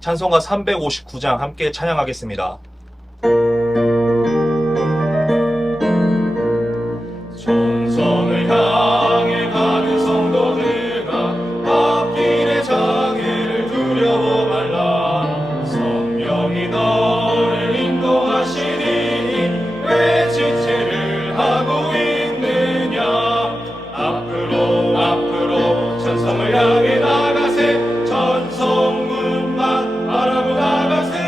찬송가 359장 함께 찬양하겠습니다. 천성을 향해 가는 성도들아, 앞길의 장애를 두려워 말라. 성령이 너를 인도하시니 왜 지체를 하고 있느냐. 앞으로 천성을 향해 나가세. 천성문만 바라보 나가세.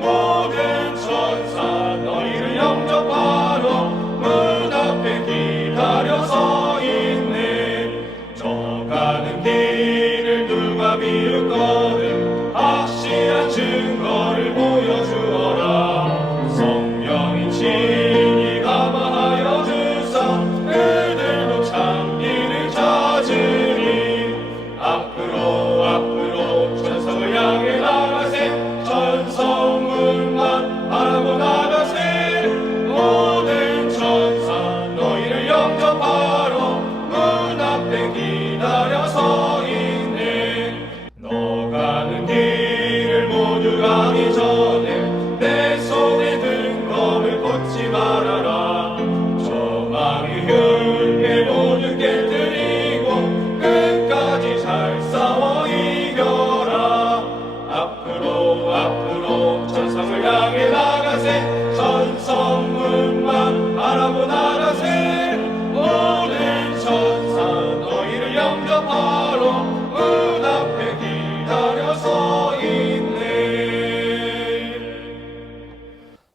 모든 천사 너희를 영접하러 문 앞에 기다려 서 있네. 저 가는 길을 누가 비웃거든 확실한 증거를 보여주어라. 성령이 친히 감화하여 주사 그들도 참 길을 찾으리. 앞으로 천성을 향해 나가세. 천성문만 바라보 나가세. 모든 천사 너희를 영접하러 문 앞에 기다려 서 있네. 너 가는 길을 모두 가기 전에 내 손에 든 검을 꽂지 말아라. 저 마귀 흉에 모두 깨뜨리고 끝까지 잘 싸워 이겨라. 앞으로 천성을 향해 나가세. 천성문만 바라보 나가세. 모든 천사 너희를 영접하러 문 앞에 기다려 서 있네.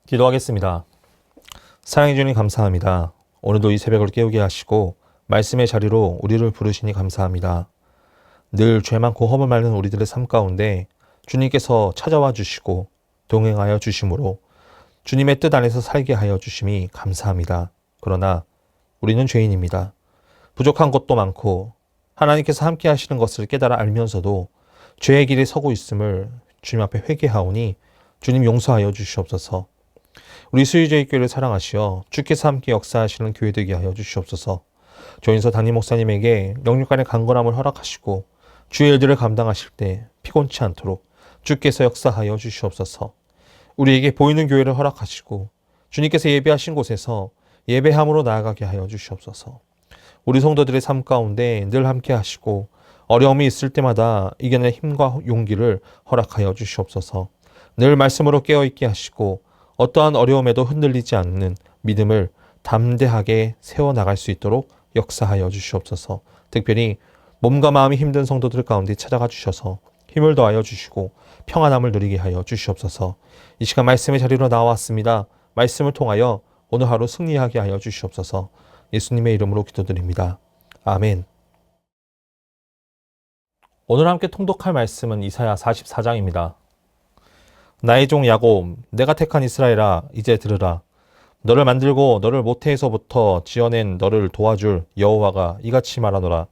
기도하겠습니다. 사랑해 주님 감사합니다. 오늘도 이 새벽을 깨우게 하시고 말씀의 자리로 우리를 부르시니 감사합니다. 늘 죄 많고 허물 많은 우리들의 삶 가운데 주님께서 찾아와 주시고 동행하여 주심으로 주님의 뜻 안에서 살게 하여 주심이 감사합니다. 그러나 우리는 죄인입니다. 부족한 것도 많고 하나님께서 함께 하시는 것을 깨달아 알면서도 죄의 길에 서고 있음을 주님 앞에 회개하오니 주님 용서하여 주시옵소서. 우리 수유제일교회를 사랑하시어 주께서 함께 역사하시는 교회 되게 하여 주시옵소서. 조인서 담임 목사님에게 영육간의 강건함을 허락하시고 주의 일들을 감당하실 때 피곤치 않도록 주께서 역사하여 주시옵소서. 우리에게 보이는 교회를 허락하시고 주님께서 예배하신 곳에서 예배함으로 나아가게 하여 주시옵소서. 우리 성도들의 삶 가운데 늘 함께 하시고 어려움이 있을 때마다 이겨낼 힘과 용기를 허락하여 주시옵소서. 늘 말씀으로 깨어있게 하시고 어떠한 어려움에도 흔들리지 않는 믿음을 담대하게 세워나갈 수 있도록 역사하여 주시옵소서. 특별히 몸과 마음이 힘든 성도들 가운데 찾아가 주셔서 힘을 더하여 주시고 평안함을 누리게 하여 주시옵소서. 이 시간 말씀의 자리로 나왔습니다. 말씀을 통하여 오늘 하루 승리하게 하여 주시옵소서. 예수님의 이름으로 기도드립니다. 아멘. 오늘 함께 통독할 말씀은 이사야 44장입니다. 나의 종 야곱, 내가 택한 이스라엘아, 이제 들으라. 너를 만들고 너를 모태에서부터 지어낸 너를 도와줄 여호와가 이같이 말하노라.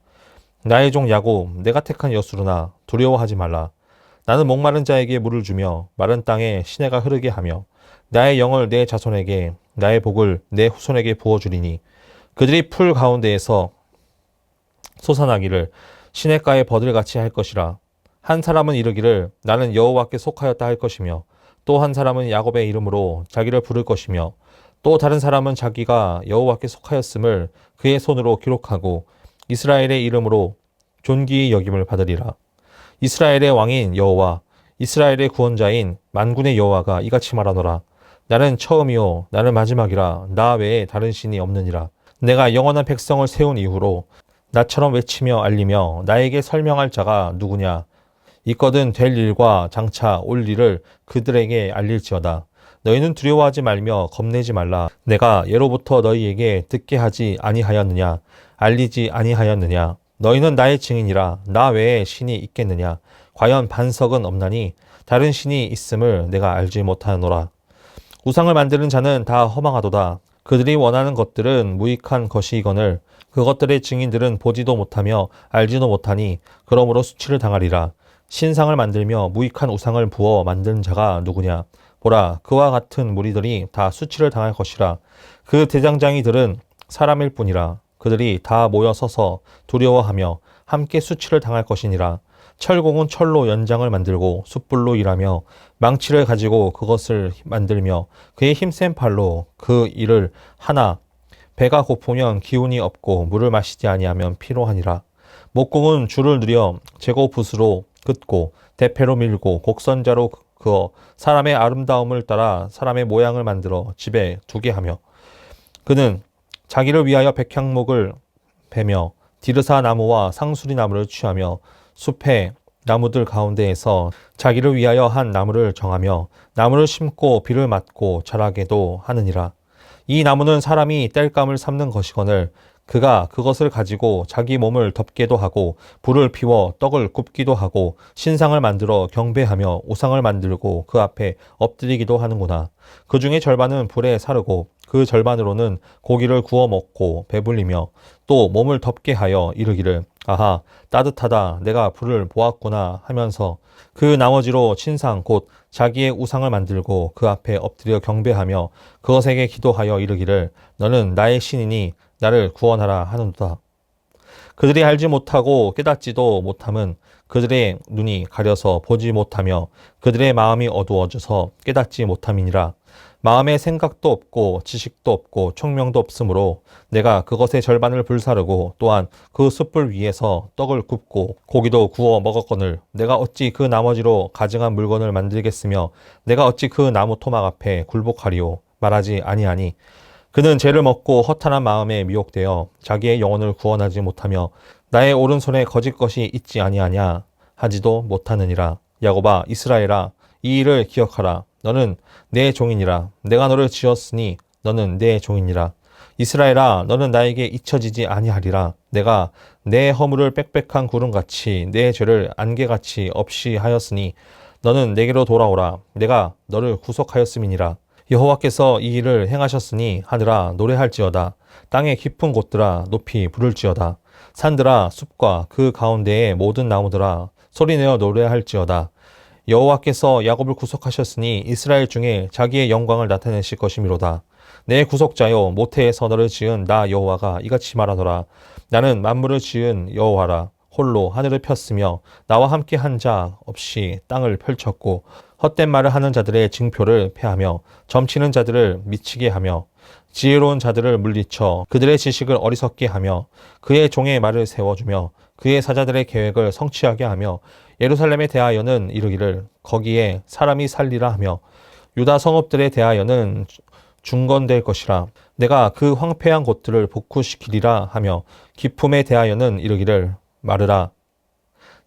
나의 종 야곱, 내가 택한 여수르나 두려워하지 말라. 나는 목마른 자에게 물을 주며 마른 땅에 시내가 흐르게 하며 나의 영을 내 자손에게 나의 복을 내 후손에게 부어주리니 그들이 풀 가운데에서 솟아나기를 시냇가의 버들같이 할 것이라. 한 사람은 이르기를 나는 여호와께 속하였다 할 것이며 또 한 사람은 야곱의 이름으로 자기를 부를 것이며 또 다른 사람은 자기가 여호와께 속하였음을 그의 손으로 기록하고 이스라엘의 이름으로 존귀히 여김을 받으리라. 이스라엘의 왕인 여호와, 이스라엘의 구원자인 만군의 여호와가 이같이 말하노라. 나는 처음이요 나는 마지막이라. 나 외에 다른 신이 없느니라. 내가 영원한 백성을 세운 이후로 나처럼 외치며 알리며 나에게 설명할 자가 누구냐. 있거든 될 일과 장차 올 일을 그들에게 알릴지어다. 너희는 두려워하지 말며 겁내지 말라. 내가 예로부터 너희에게 듣게 하지 아니하였느냐. 알리지 아니하였느냐. 너희는 나의 증인이라. 나 외에 신이 있겠느냐. 과연 반석은 없나니 다른 신이 있음을 내가 알지 못하노라. 우상을 만드는 자는 다 허망하도다. 그들이 원하는 것들은 무익한 것이거늘 그것들의 증인들은 보지도 못하며 알지도 못하니 그러므로 수치를 당하리라. 신상을 만들며 무익한 우상을 부어 만든 자가 누구냐? 보라, 그와 같은 무리들이 다 수치를 당할 것이라. 그 대장장이들은 사람일 뿐이라. 그들이 다 모여 서서 두려워하며 함께 수치를 당할 것이니라. 철공은 철로 연장을 만들고 숯불로 일하며 망치를 가지고 그것을 만들며 그의 힘센 팔로 그 일을 하나. 배가 고프면 기운이 없고 물을 마시지 아니하면 피로하니라. 목공은 줄을 들여 제고붓으로 긋고 대패로 밀고 곡선자로 그어 사람의 아름다움을 따라 사람의 모양을 만들어 집에 두게 하며 그는 자기를 위하여 백향목을 베며 디르사 나무와 상수리 나무를 취하며 숲의 나무들 가운데에서 자기를 위하여 한 나무를 정하며 나무를 심고 비를 맞고 자라게도 하느니라. 이 나무는 사람이 땔감을 삼는 것이거늘 그가 그것을 가지고 자기 몸을 덮게도 하고 불을 피워 떡을 굽기도 하고 신상을 만들어 경배하며 우상을 만들고 그 앞에 엎드리기도 하는구나. 그 중에 절반은 불에 사르고 그 절반으로는 고기를 구워 먹고 배불리며 또 몸을 덮게 하여 이르기를 아하 따뜻하다 내가 불을 보았구나 하면서 그 나머지로 신상 곧 자기의 우상을 만들고 그 앞에 엎드려 경배하며 그것에게 기도하여 이르기를 너는 나의 신이니 나를 구원하라 하는도다. 그들이 알지 못하고 깨닫지도 못함은 그들의 눈이 가려서 보지 못하며 그들의 마음이 어두워져서 깨닫지 못함이니라. 마음에 생각도 없고 지식도 없고 총명도 없으므로 내가 그것의 절반을 불사르고 또한 그 숯불 위에서 떡을 굽고 고기도 구워 먹었거늘 내가 어찌 그 나머지로 가증한 물건을 만들겠으며 내가 어찌 그 나무 토막 앞에 굴복하리오 말하지 아니하니 그는 죄를 먹고 허탄한 마음에 미혹되어 자기의 영혼을 구원하지 못하며 나의 오른손에 거짓 것이 있지 아니하냐 하지도 못하느니라. 야곱아 이스라엘아 이 일을 기억하라. 너는 내 종이니라. 내가 너를 지었으니 너는 내 종이니라. 이스라엘아 너는 나에게 잊혀지지 아니하리라. 내가 내 허물을 빽빽한 구름같이 내 죄를 안개같이 없이 하였으니 너는 내게로 돌아오라. 내가 너를 구속하였음이니라. 여호와께서 이 일을 행하셨으니 하늘아 노래할지어다. 땅의 깊은 곳들아 높이 부를지어다. 산들아 숲과 그 가운데의 모든 나무들아 소리내어 노래할지어다. 여호와께서 야곱을 구속하셨으니 이스라엘 중에 자기의 영광을 나타내실 것이미로다. 내 구속자여 모태에서 너를 지은 나 여호와가 이같이 말하노라. 나는 만물을 지은 여호와라. 홀로 하늘을 폈으며 나와 함께 한 자 없이 땅을 펼쳤고 헛된 말을 하는 자들의 증표를 패하며 점치는 자들을 미치게 하며 지혜로운 자들을 물리쳐 그들의 지식을 어리석게 하며 그의 종의 말을 세워주며 그의 사자들의 계획을 성취하게 하며 예루살렘에 대하여는 이르기를 거기에 사람이 살리라 하며 유다 성읍들에 대하여는 중건될 것이라. 내가 그 황폐한 곳들을 복구시키리라 하며 기품에 대하여는 이르기를 마르라.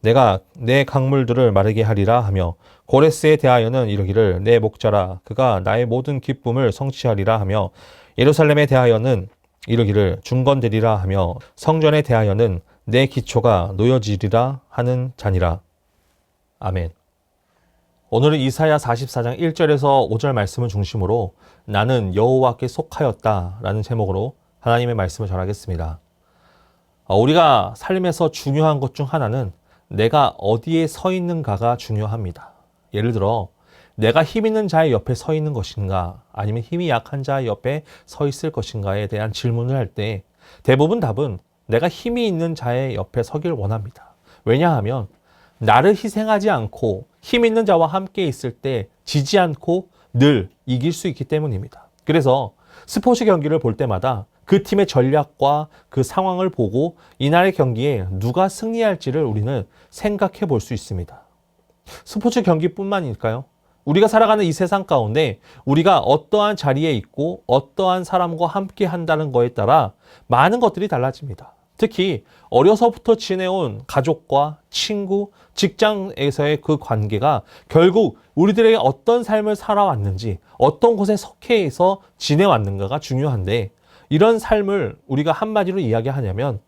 내가 내 강물들을 마르게 하리라 하며 고레스에 대하여는 이르기를 내 목자라 그가 나의 모든 기쁨을 성취하리라 하며 예루살렘에 대하여는 이르기를 중건되리라 하며 성전에 대하여는 내 기초가 놓여지리라 하는 자니라. 아멘. 오늘은 이사야 44장 1절에서 5절 말씀을 중심으로 나는 여호와께 속하였다 라는 제목으로 하나님의 말씀을 전하겠습니다. 우리가 삶에서 중요한 것 중 하나는 내가 어디에 서 있는가가 중요합니다. 예를 들어 내가 힘 있는 자의 옆에 서 있는 것인가 아니면 힘이 약한 자의 옆에 서 있을 것인가에 대한 질문을 할 때 대부분 답은 내가 힘이 있는 자의 옆에 서길 원합니다. 왜냐하면 나를 희생하지 않고 힘 있는 자와 함께 있을 때 지지 않고 늘 이길 수 있기 때문입니다. 그래서 스포츠 경기를 볼 때마다 그 팀의 전략과 그 상황을 보고 이날의 경기에 누가 승리할지를 우리는 생각해 볼 수 있습니다. 스포츠 경기뿐만일까요? 우리가 살아가는 이 세상 가운데 우리가 어떠한 자리에 있고 어떠한 사람과 함께 한다는 거에 따라 많은 것들이 달라집니다. 특히 어려서부터 지내온 가족과 친구, 직장에서의 그 관계가 결국 우리들에게 어떤 삶을 살아왔는지 어떤 곳에 속해서 지내왔는가가 중요한데 이런 삶을 우리가 한마디로 이야기하냐면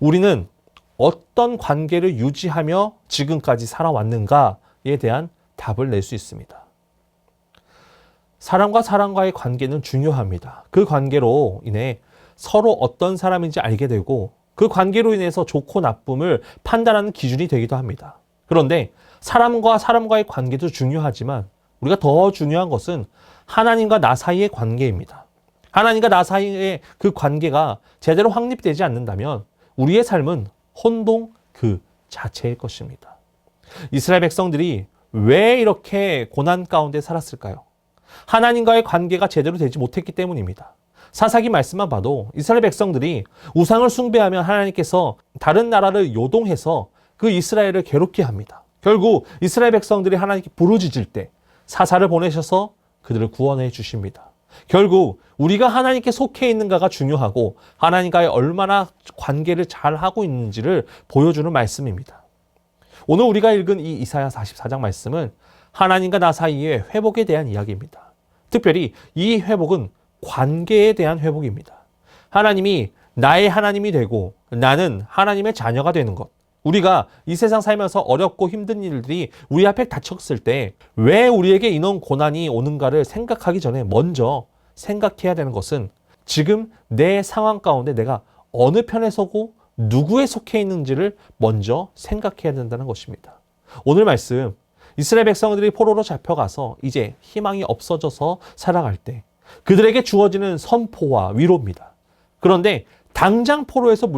우리는 어떤 관계를 유지하며 지금까지 살아왔는가에 대한 답을 낼 수 있습니다. 사람과 사람과의 관계는 중요합니다. 그 관계로 인해 서로 어떤 사람인지 알게 되고 그 관계로 인해서 좋고 나쁨을 판단하는 기준이 되기도 합니다. 그런데 사람과 사람과의 관계도 중요하지만 우리가 더 중요한 것은 하나님과 나 사이의 관계입니다. 하나님과 나 사이의 그 관계가 제대로 확립되지 않는다면 우리의 삶은 혼동 그 자체일 것입니다. 이스라엘 백성들이 왜 이렇게 고난 가운데 살았을까요? 하나님과의 관계가 제대로 되지 못했기 때문입니다. 사사기 말씀만 봐도 이스라엘 백성들이 우상을 숭배하면 하나님께서 다른 나라를 요동해서 그 이스라엘을 괴롭게 합니다. 결국 이스라엘 백성들이 하나님께 부르짖을 때 사사를 보내셔서 그들을 구원해 주십니다. 결국 우리가 하나님께 속해 있는가가 중요하고 하나님과의 얼마나 관계를 잘 하고 있는지를 보여주는 말씀입니다. 오늘 우리가 읽은 이 이사야 44장 말씀은 하나님과 나 사이의 회복에 대한 이야기입니다. 특별히 이 회복은 관계에 대한 회복입니다. 하나님이 나의 하나님이 되고 나는 하나님의 자녀가 되는 것. 우리가 이 세상 살면서 어렵고 힘든 일들이 우리 앞에 닥쳤을 때 왜 우리에게 이런 고난이 오는가를 생각하기 전에 먼저 생각해야 되는 것은 지금 내 상황 가운데 내가 어느 편에 서고 누구에 속해 있는지를 먼저 생각해야 된다는 것입니다. 오늘 말씀 이스라엘 백성들이 포로로 잡혀가서 이제 희망이 없어져서 살아갈 때 그들에게 주어지는 선포와 위로입니다. 그런데 당장 포로에서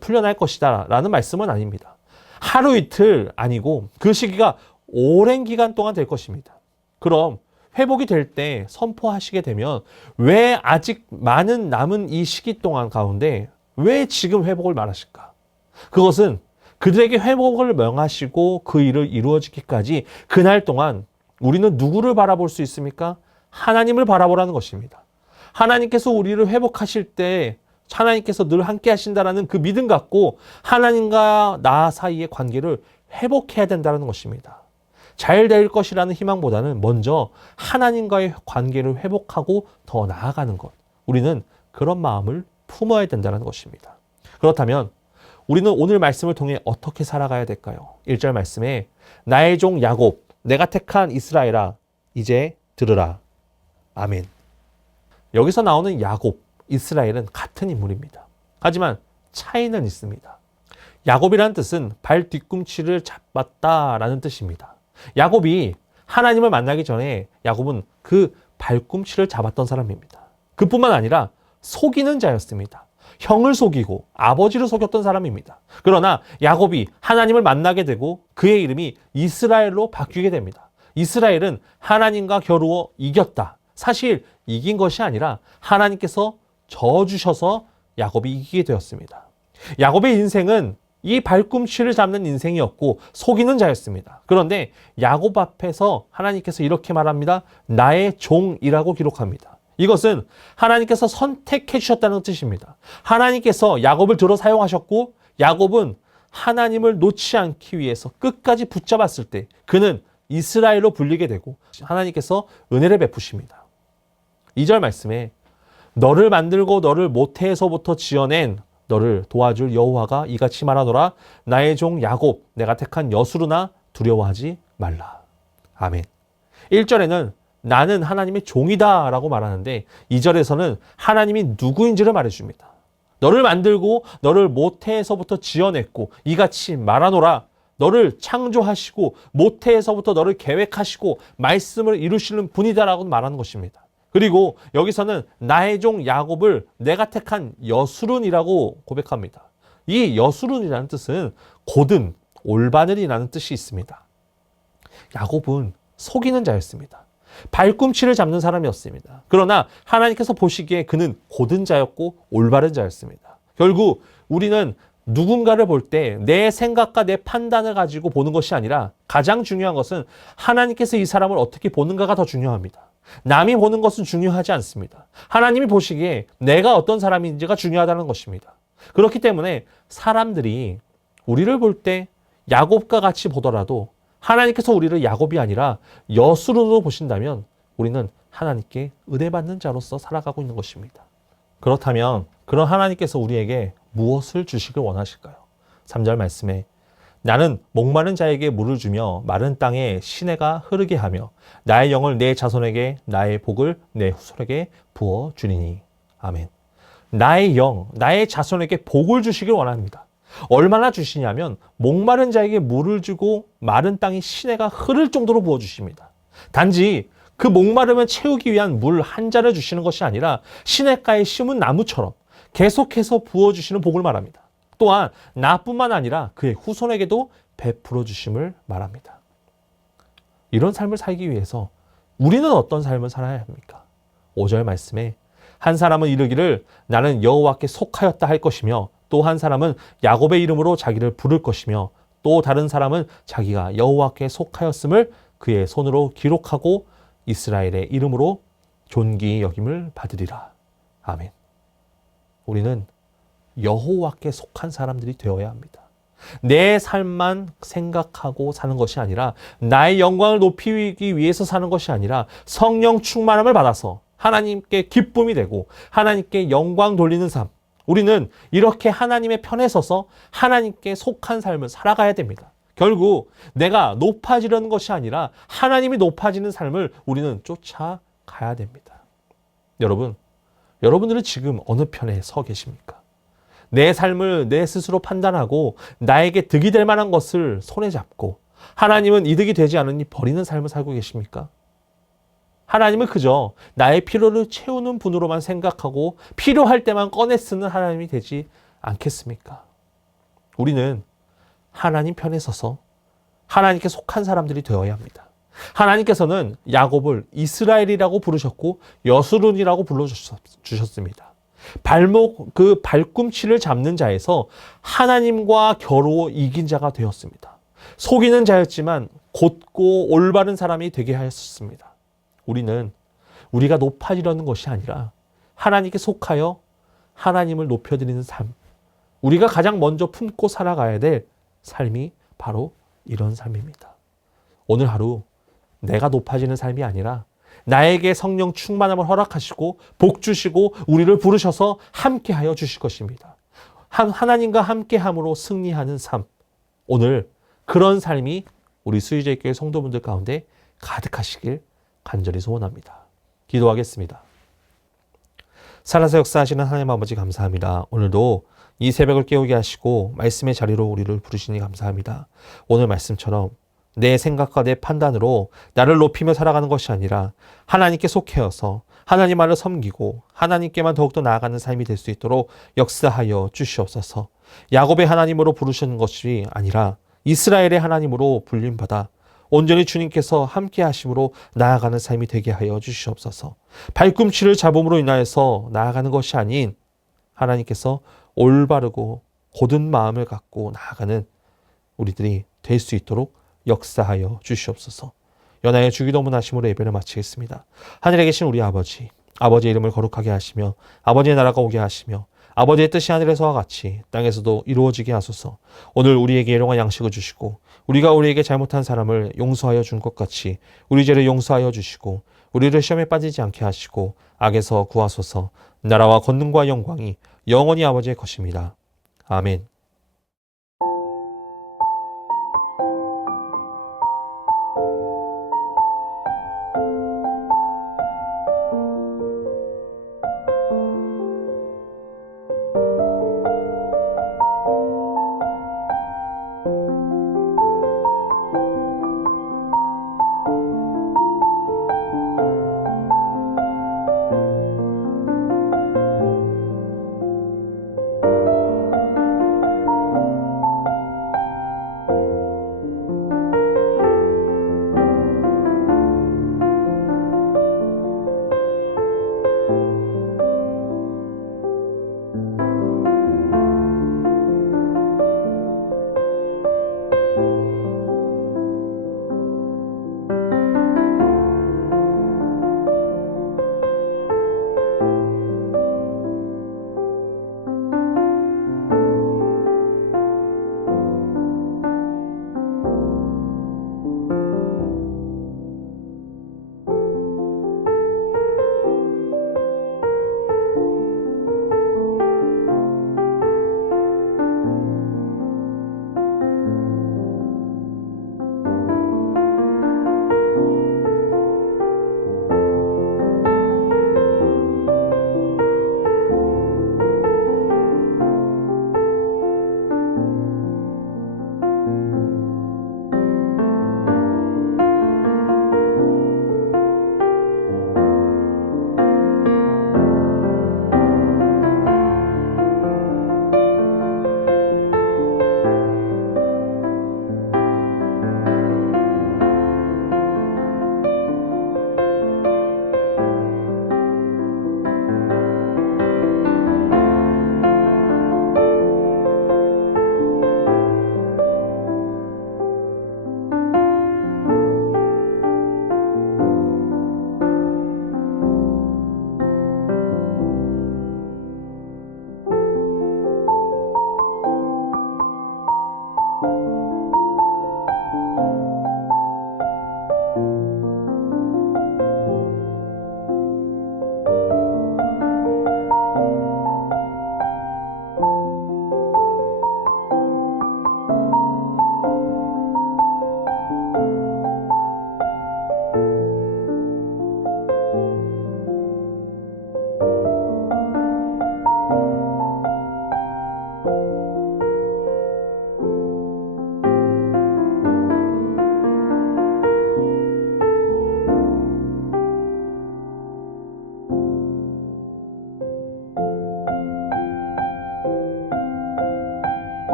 풀려날 것이다 라는 말씀은 아닙니다. 하루 이틀 아니고 그 시기가 오랜 기간 동안 될 것입니다. 그럼 회복이 될 때 선포하시게 되면 왜 아직 많은 남은 이 시기 동안 가운데 왜 지금 회복을 말하실까? 그것은 그들에게 회복을 명하시고 그 일을 이루어지기까지 그날 동안 우리는 누구를 바라볼 수 있습니까? 하나님을 바라보라는 것입니다. 하나님께서 우리를 회복하실 때 하나님께서 늘 함께 하신다라는 그 믿음 갖고 하나님과 나 사이의 관계를 회복해야 된다는 것입니다. 잘 될 것이라는 희망보다는 먼저 하나님과의 관계를 회복하고 더 나아가는 것. 우리는 그런 마음을 품어야 된다는 것입니다. 그렇다면 우리는 오늘 말씀을 통해 어떻게 살아가야 될까요? 1절 말씀에 나의 종 야곱, 내가 택한 이스라엘아, 이제 들으라. 아멘. 여기서 나오는 야곱, 이스라엘은 같은 인물입니다. 하지만 차이는 있습니다. 야곱이라는 뜻은 발 뒤꿈치를 잡았다라는 뜻입니다. 야곱이 하나님을 만나기 전에 야곱은 그 발꿈치를 잡았던 사람입니다. 그뿐만 아니라 속이는 자였습니다. 형을 속이고 아버지를 속였던 사람입니다. 그러나 야곱이 하나님을 만나게 되고 그의 이름이 이스라엘로 바뀌게 됩니다. 이스라엘은 하나님과 겨루어 이겼다. 사실 이긴 것이 아니라 하나님께서 져주셔서 야곱이 이기게 되었습니다. 야곱의 인생은 이 발꿈치를 잡는 인생이었고 속이는 자였습니다. 그런데 야곱 앞에서 하나님께서 이렇게 말합니다. 나의 종이라고 기록합니다. 이것은 하나님께서 선택해 주셨다는 뜻입니다. 하나님께서 야곱을 들어 사용하셨고 야곱은 하나님을 놓지 않기 위해서 끝까지 붙잡았을 때 그는 이스라엘로 불리게 되고 하나님께서 은혜를 베푸십니다. 2절 말씀에 너를 만들고 너를 모태에서부터 지어낸 너를 도와줄 여호와가 이같이 말하노라. 나의 종 야곱 내가 택한 여수르나 두려워하지 말라. 아멘. 1절에는 나는 하나님의 종이다 라고 말하는데 2절에서는 하나님이 누구인지를 말해줍니다. 너를 만들고 너를 모태에서부터 지어냈고 이같이 말하노라. 너를 창조하시고 모태에서부터 너를 계획하시고 말씀을 이루시는 분이다라고 말하는 것입니다. 그리고 여기서는 나의 종 야곱을 내가 택한 여수른이라고 고백합니다. 이 여수른이라는 뜻은 곧은 올바른이라는 뜻이 있습니다. 야곱은 속이는 자였습니다. 발꿈치를 잡는 사람이었습니다. 그러나 하나님께서 보시기에 그는 곧은 자였고 올바른 자였습니다. 결국 우리는 누군가를 볼 때 내 생각과 내 판단을 가지고 보는 것이 아니라 가장 중요한 것은 하나님께서 이 사람을 어떻게 보는가가 더 중요합니다. 남이 보는 것은 중요하지 않습니다. 하나님이 보시기에 내가 어떤 사람인지가 중요하다는 것입니다. 그렇기 때문에 사람들이 우리를 볼 때 야곱과 같이 보더라도 하나님께서 우리를 야곱이 아니라 여수르로 보신다면 우리는 하나님께 은혜 받는 자로서 살아가고 있는 것입니다. 그렇다면 그런 하나님께서 우리에게 무엇을 주시길 원하실까요? 3절 말씀에 나는 목마른 자에게 물을 주며 마른 땅에 시내가 흐르게 하며 나의 영을 내 자손에게 나의 복을 내 후손에게 부어 주리니. 아멘. 나의 영, 나의 자손에게 복을 주시길 원합니다. 얼마나 주시냐면 목마른 자에게 물을 주고 마른 땅이 시내가 흐를 정도로 부어주십니다. 단지 그 목마름을 채우기 위한 물 한 잔을 주시는 것이 아니라 시냇가에 심은 나무처럼 계속해서 부어주시는 복을 말합니다. 또한 나뿐만 아니라 그의 후손에게도 베풀어 주심을 말합니다. 이런 삶을 살기 위해서 우리는 어떤 삶을 살아야 합니까? 5절 말씀에 한 사람은 이르기를 나는 여호와께 속하였다 할 것이며 또 한 사람은 야곱의 이름으로 자기를 부를 것이며 또 다른 사람은 자기가 여호와께 속하였음을 그의 손으로 기록하고 이스라엘의 이름으로 존귀 여김을 받으리라. 아멘. 우리는 여호와께 속한 사람들이 되어야 합니다. 내 삶만 생각하고 사는 것이 아니라 나의 영광을 높이기 위해서 사는 것이 아니라 성령 충만함을 받아서 하나님께 기쁨이 되고 하나님께 영광 돌리는 삶. 우리는 이렇게 하나님의 편에 서서 하나님께 속한 삶을 살아가야 됩니다. 결국 내가 높아지려는 것이 아니라 하나님이 높아지는 삶을 우리는 쫓아가야 됩니다. 여러분들은 지금 어느 편에 서 계십니까? 내 삶을 내 스스로 판단하고 나에게 득이 될 만한 것을 손에 잡고 하나님은 이득이 되지 않으니 버리는 삶을 살고 계십니까? 하나님은 그저 나의 필요를 채우는 분으로만 생각하고 필요할 때만 꺼내 쓰는 하나님이 되지 않겠습니까? 우리는 하나님 편에 서서 하나님께 속한 사람들이 되어야 합니다. 하나님께서는 야곱을 이스라엘이라고 부르셨고 여수룬이라고 불러주셨습니다. 그 발꿈치를 잡는 자에서 하나님과 겨루어 이긴 자가 되었습니다. 속이는 자였지만 곧고 올바른 사람이 되게 하였습니다. 우리는 우리가 높아지려는 것이 아니라 하나님께 속하여 하나님을 높여드리는 삶, 우리가 가장 먼저 품고 살아가야 될 삶이 바로 이런 삶입니다. 오늘 하루 내가 높아지는 삶이 아니라 나에게 성령 충만함을 허락하시고 복 주시고 우리를 부르셔서 함께하여 주실 것입니다. 하나님과 함께함으로 승리하는 삶, 오늘 그런 삶이 우리 수의제교회 성도분들 가운데 가득하시길 간절히 소원합니다. 기도하겠습니다. 살아서 역사하시는 하나님 아버지 감사합니다. 오늘도 이 새벽을 깨우게 하시고 말씀의 자리로 우리를 부르시니 감사합니다. 오늘 말씀처럼 내 생각과 내 판단으로 나를 높이며 살아가는 것이 아니라 하나님께 속해여서 하나님만을 섬기고 하나님께만 더욱더 나아가는 삶이 될 수 있도록 역사하여 주시옵소서. 야곱의 하나님으로 부르시는 것이 아니라 이스라엘의 하나님으로 불림받아 온전히 주님께서 함께 하심으로 나아가는 삶이 되게 하여 주시옵소서. 발꿈치를 잡음으로 인하여서 나아가는 것이 아닌 하나님께서 올바르고 곧은 마음을 갖고 나아가는 우리들이 될 수 있도록 역사하여 주시옵소서. 연하의 주기도문 하심으로 예배를 마치겠습니다. 하늘에 계신 우리 아버지, 아버지의 이름을 거룩하게 하시며 아버지의 나라가 오게 하시며 아버지의 뜻이 하늘에서와 같이 땅에서도 이루어지게 하소서. 오늘 우리에게 일용할 양식을 주시고 우리가 우리에게 잘못한 사람을 용서하여 준 것 같이 우리 죄를 용서하여 주시고 우리를 시험에 빠지지 않게 하시고 악에서 구하소서. 나라와 권능과 영광이 영원히 아버지의 것입니다. 아멘.